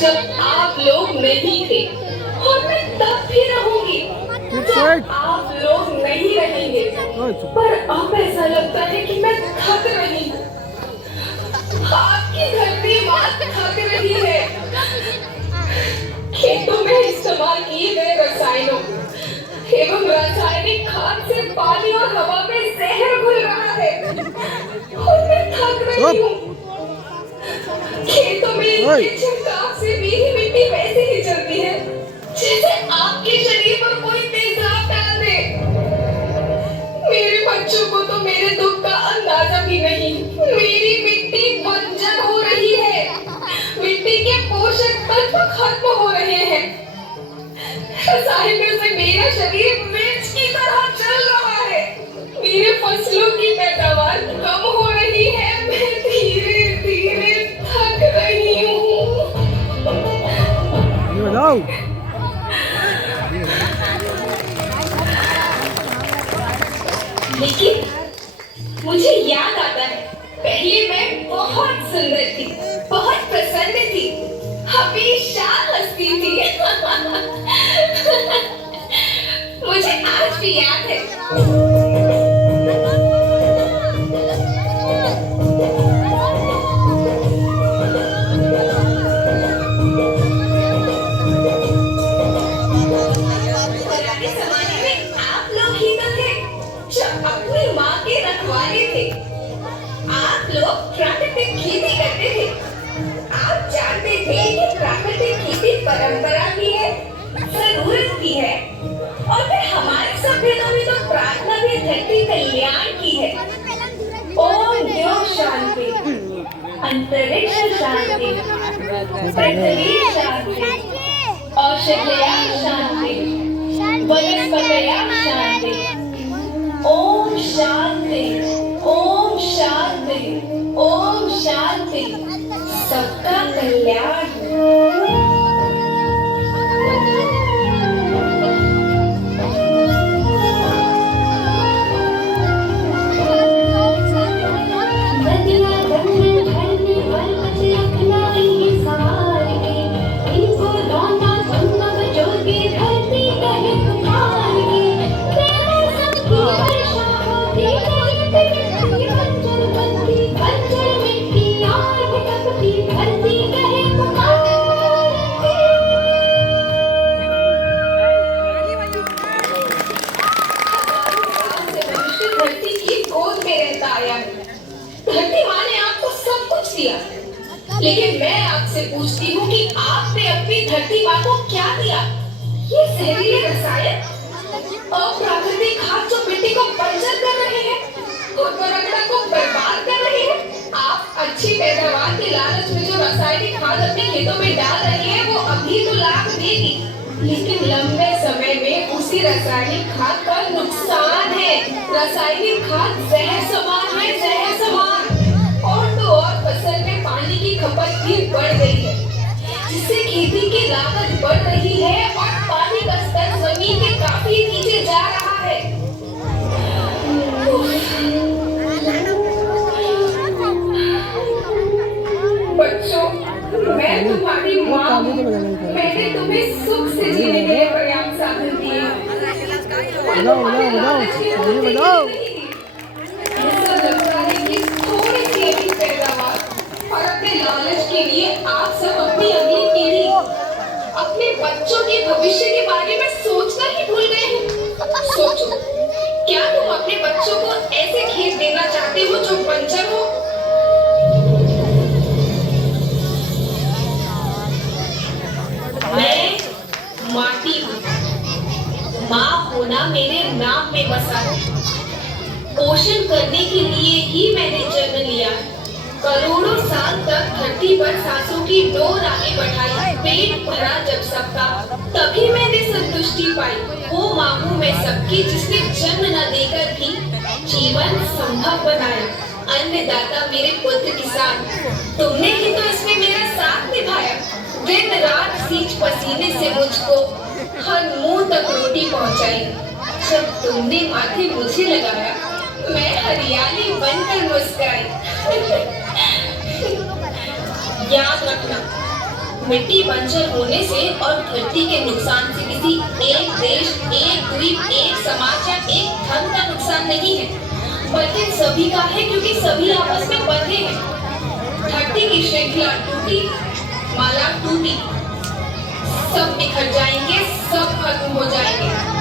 जब आप लोग नहीं थे और मैं तब भी रहूंगी जब आप लोग नहीं रहेंगे। पर अब ऐसा लगता है कि मैं थक रही हूँ। आपकी धरती माँ थक रही है। खेतों में इस्तेमाल किए गए रसायनों एवं रासायनिक खाद से पानी और हवा में जहर घुल रहा है और मैं थक रही हूँ। खेतों में इनके छिड़काव से मेरी मिट्टी वैसे ही चलती है जैसे आपके शरीर पर कोई तेजाब डाल दे। मेरे बच्चों को तो मेरे दुख का अंदाजा भी नहीं। मेरी मिट्टी बंजर हो रही है। मिट्टी के पोषक तत्व खत्म हो रहे हैं। रसायनों से मेरा शरीर मिर्च की तरह चल रहा है। मेरे फसलों की पैदावार कम हो रही है। मैं धीरे धीरे थक रही हूँ। लेकिन मुझे याद आता है पहले मैं बहुत सुंदर थी, बहुत प्रसन्न थी, हमेशा हंसती थी। मुझे आज भी याद है। पुराने जमाने में आप लोग ही तो थे जो अपनी माँ के रखवाले थे। आप लोग प्राकृतिक खेती करते थे। आप जानते थे कि प्राकृतिक खेती परंपरा भी है, जरूरत भी है, और फिर हमारे सभ्यता में तो प्रार्थना भी धरती कल्याण की है। ओम द्यौः शांति, अंतरिक्ष शांति, पृथ्वी शांति, औषधयः शांति, वनस्पतयः शांति। ओम शांति, ओम शांति, ओम शांति। सबका कल्याण। लेकिन मैं आपसे पूछती हूँ कि आपने अपनी धरती माँ को क्या दिया? ये जहरीले रसायन, अप्राकृतिक खाद जो मिट्टी को बंजर कर रहे हैं, उर्वरकता को बर्बाद कर रहे हैं। आप अच्छी पैदावार के लालच में जो रासायनिक खाद अपने खेतों में डाल रहे हैं वो अभी तो लाभ देगी, लेकिन लंबे समय में उसी रासायनिक खाद का नुकसान है। रासायनिक खाद जहर समान है, जहर समान। और तो और फसल में पानी की खपत भी बढ़ गई है, जिससे खेती की लागत बढ़ रही है और पानी का स्तर जमीन के काफी नीचे जा रहा है। बच्चों, मैं तुम्हारी माँ हूँ। मैंने तुम्हें सुख से जीने के लिए पर्याप्त साधन दिए। ऐसा लगता है कि थोड़ी सी अधिक पैदावार और अपने लालच के लिए आप सब अपनी अगली पीढ़ी, अपने बच्चों के भविष्य के बारे में सोचना ही भूल गए हैं। सोचो, क्या तुम अपने बच्चों को ऐसे खेत देना चाहते हो जो बंजर हो? मैं माटी हूँ। माँ होना मेरे नाम में बसा है। पोषण करने के लिए ही मैंने जन्म लिया। करोड़ों साल तक धरती पर सांसों की डोर आगे बढ़ाई। पेट भरा जब सबका, तभी मैंने संतुष्टि पाई। वो माँ हूँ मैं सबकी, जिसने जन्म न देकर भी जीवन संभव बनाया। अन्नदाता मेरे पुत्र किसान, तुमने ही तो इसमें मेरा साथ निभाया। दिन रात सींच पसीने से मुझको हर मुंह तक रोटी पहुंचाई। जब तुमने माथे मुझे लगाया, मैं हरियाली बनकर मुस्कुराई। याद रखना, मिट्टी बंजर होने से और धरती के नुकसान से किसी एक देश, एक द्वीप, एक समाज या एक धर्म का नुकसान नहीं है, बल्कि सभी का है, क्योंकि सभी आपस में बंधे हैं। धरती की श्रृंखला टूटी, माला टूटी, सब बिखर जाएंगे, सब खत्म हो जाएंगे।